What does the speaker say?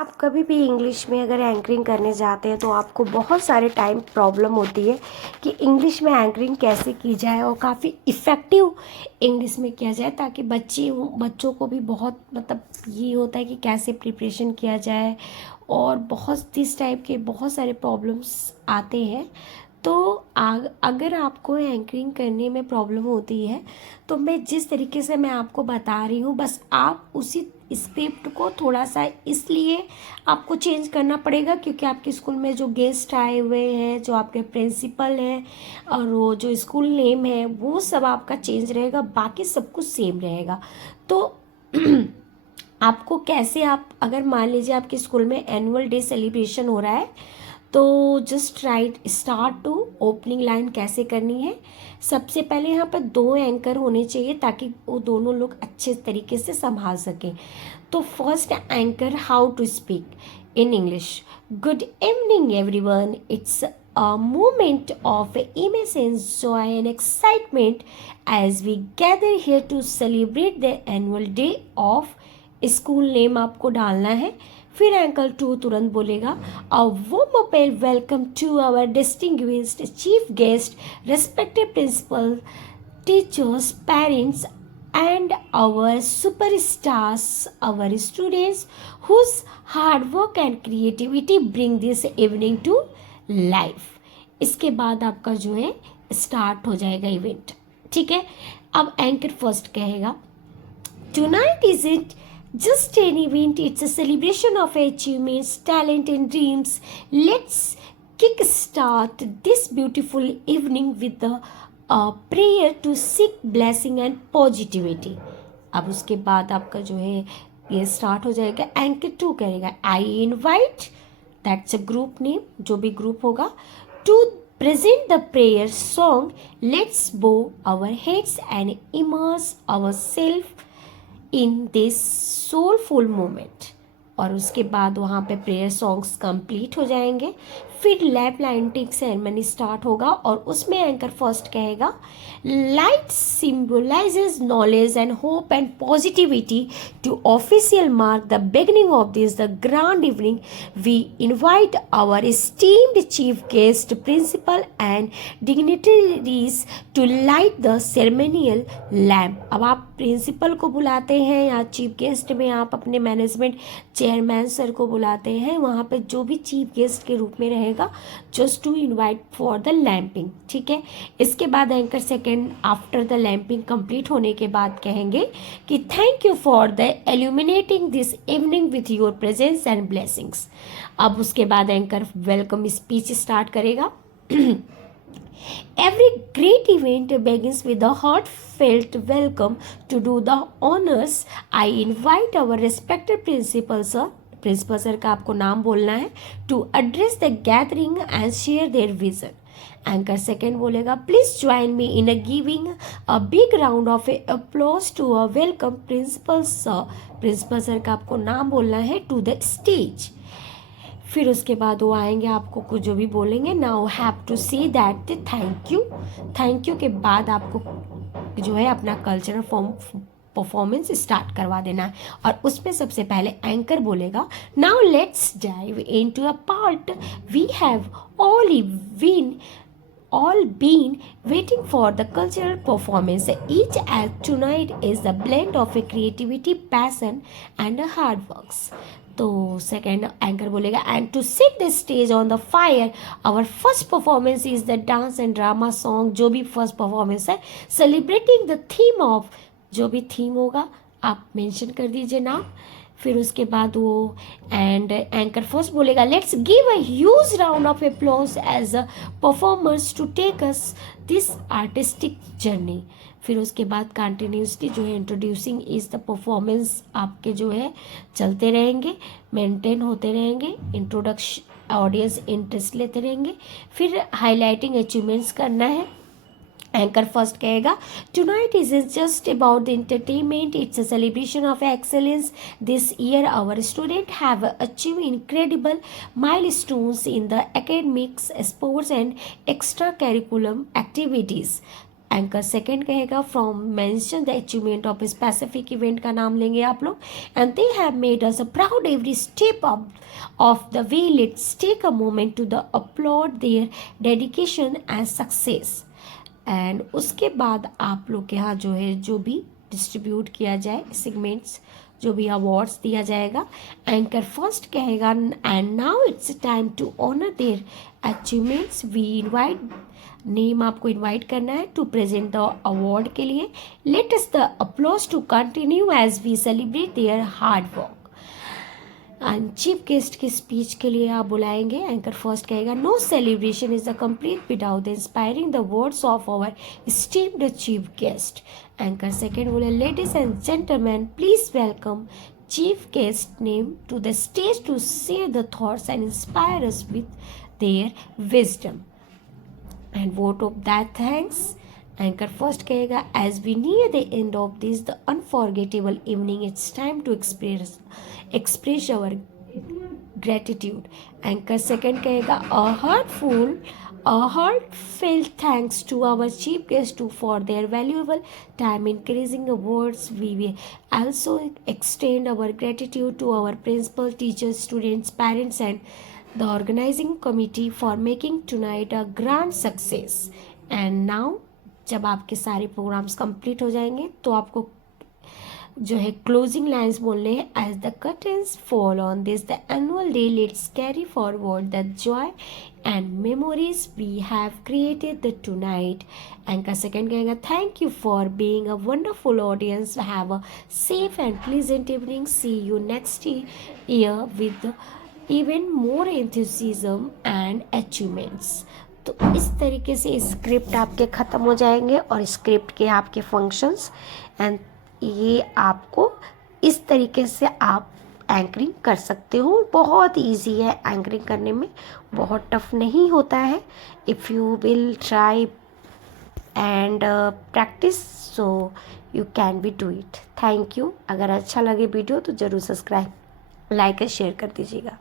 आप कभी भी इंग्लिश में अगर एंकरिंग करने जाते हैं तो आपको बहुत सारे टाइम प्रॉब्लम होती है कि इंग्लिश में एंकरिंग कैसे की जाए और काफ़ी इफ़ेक्टिव इंग्लिश में किया जाए, ताकि बच्चों को भी बहुत ये होता है कि कैसे प्रिपरेशन किया जाए। और बहुत इस टाइप के बहुत सारे प्रॉब्लम्स आते हैं। तो अगर आपको एंकरिंग करने में प्रॉब्लम होती है तो मैं जिस तरीके से मैं आपको बता रही हूँ, बस आप उसी स्क्रिप्ट को थोड़ा सा इसलिए आपको चेंज करना पड़ेगा क्योंकि आपके स्कूल में जो गेस्ट आए हुए हैं, जो आपके प्रिंसिपल हैं और वो जो स्कूल नेम है वो सब आपका चेंज रहेगा, बाकी सब कुछ सेम रहेगा। तो आपको कैसे, आप अगर मान लीजिए आपके स्कूल में एनुअल डे सेलिब्रेशन हो रहा है तो just right start to opening line कैसे करनी है। सबसे पहले यहाँ पर 2 एंकर होने चाहिए ताकि वो दोनों लोग अच्छे तरीके से संभाल सकें। तो first anchor, how to speak in English. Good evening everyone, it's a moment of immense joy and excitement as we gather here to celebrate the annual day of school name आपको डालना है। फिर एंकर 2 तुरंत बोलेगा, a warm welcome to our distinguished chief guest, respected principal, teachers, parents and our superstars, our students whose hard work and creativity bring this evening to life। इसके बाद आपका जो है स्टार्ट हो जाएगा इवेंट। ठीक है, अब एंकर फर्स्ट कहेगा, tonight isn't just an event, it's a celebration of achievements, talent and dreams. Let's kickstart this beautiful evening with a prayer to seek blessing and positivity। अब उसके बाद आपका जो है ये स्टार्ट हो जाएगा। एंकर 2 करेगा, I invite, that's a group name, जो भी ग्रुप होगा, to present the prayer song, let's bow our heads and immerse ourselves in this soulful moment। और उसके बाद वहाँ पे प्रेयर सॉन्ग्स कंप्लीट हो जाएंगे। फिर लैप लाइटिंग सेरेमनी स्टार्ट होगा और उसमें एंकर फर्स्ट कहेगा, light symbolizes knowledge and hope and positivity to official mark the beginning of this the grand evening. We invite our esteemed chief guest, principal and dignitaries to light the ceremonial lamp. अब आप principal को बुलाते हैं या chief guest में आप अपने management chairman sir को बुलाते हैं, वहाँ पे जो भी चीफ गेस्ट के रूप में रहेगा, just to invite for the lamping. ठीक है, इसके बाद anchor second after the lamping complete होने के बाद कहेंगे कि thank you for the illuminating this evening with your presence and blessings. अब उसके बाद एंकर वेलकम स्पीच स्टार्ट करेगा। Every great event begins with a heartfelt welcome. To do the honors, I invite our respected principal sir, principal sir का आपको नाम बोलना है, to address the gathering and share their vision. Anchor second बोलेगा, please join me in giving a big round of applause to a welcome principal sir. Principal sir का आपको नाम बोलना है टू द स्टेज। फिर उसके बाद वो आएंगे, आपको कुछ जो भी बोलेंगे, now have to say that thank you. Thank you के बाद आपको जो है अपना कल्चरल परफॉर्मेंस स्टार्ट करवा देना है। और उसमें सबसे पहले एंकर बोलेगा, now let's dive into a part we have all been waiting for, the cultural performance. Each act tonight is the blend of a creativity, passion and a hard works। तो second anchor बोलेगा, and to set the stage on the fire, our first performance is the dance and drama song. जो भी first performance है, celebrating the theme of, जो भी theme होगा आप mention कर दीजिए नाम। फिर उसके बाद वो एंड एंकर फर्स्ट बोलेगा, let's give a huge round of applause as a performers to take us this artistic journey. फिर उसके बाद कंटिन्यूसली जो है इंट्रोड्यूसिंग इज द परफॉर्मेंस आपके जो है चलते रहेंगे, मेंटेन होते रहेंगे, इंट्रोडक्शन ऑडियंस इंटरेस्ट लेते रहेंगे। फिर हाईलाइटिंग अचीवमेंट्स करना है। एंकर फर्स्ट कहेगा, tonight is just about the entertainment, it's a celebration of excellence. This year our student have achieve incredible milestones in the academics, sports and extra curriculum activities. Anchor second कहेगा from mention the achievement of specific event का नाम लेंगे आप लोग, and they have made us proud every step of the way. Let's take a moment to the applaud their dedication and success. And उसके बाद आप लोग के यहाँ जो है जो भी डिस्ट्रीब्यूट किया जाए सेगमेंट्स, जो भी अवार्ड्स दिया जाएगा, एंकर फर्स्ट कहेगा and now it's time to honour their achievements. We invite, name आपको इनवाइट करना है टू प्रेजेंट द अवार्ड के लिए। Let us the applause to continue as we celebrate their hard work. And chief guest की speech के लिए आप बुलाएंगे। एंकर फर्स्ट कहेगा no celebration is the complete without inspiring the words of our esteemed chief guest. Anchor second बोले ladies and gentleman please welcome chief guest name to the stage to share the thoughts and inspire us with their wisdom and vote of that thanks. Anchor first कहेगा as we near the end of this the unforgettable evening it's time to express our gratitude. Anchor second कहेगा a heartfelt thanks to our chief guest for their valuable time increasing the words. We will also extend our gratitude to our principal, teachers, students, parents and the organizing committee for making tonight a grand success. And now जब आपके सारे programmes complete हो जाएंगे तो आपको जो है closing lines बोलने हैं। As the curtains fall on this the annual day let's carry forward the joy and memories we have created the tonight. Anchor second कहेगा thank you for being a wonderful audience, have a safe and pleasant evening, see you next year with even more enthusiasm and achievements. तो इस तरीके से script आपके ख़त्म हो जाएंगे और स्क्रिप्ट के आपके फंक्शंस, एंड ये आपको इस तरीके से आप एंकरिंग कर सकते हो। बहुत इजी है एंकरिंग करने में, बहुत टफ नहीं होता है। If you will try and practice so you can be do it. Thank you. अगर अच्छा लगे वीडियो तो ज़रूर सब्सक्राइब, लाइक और शेयर कर दीजिएगा।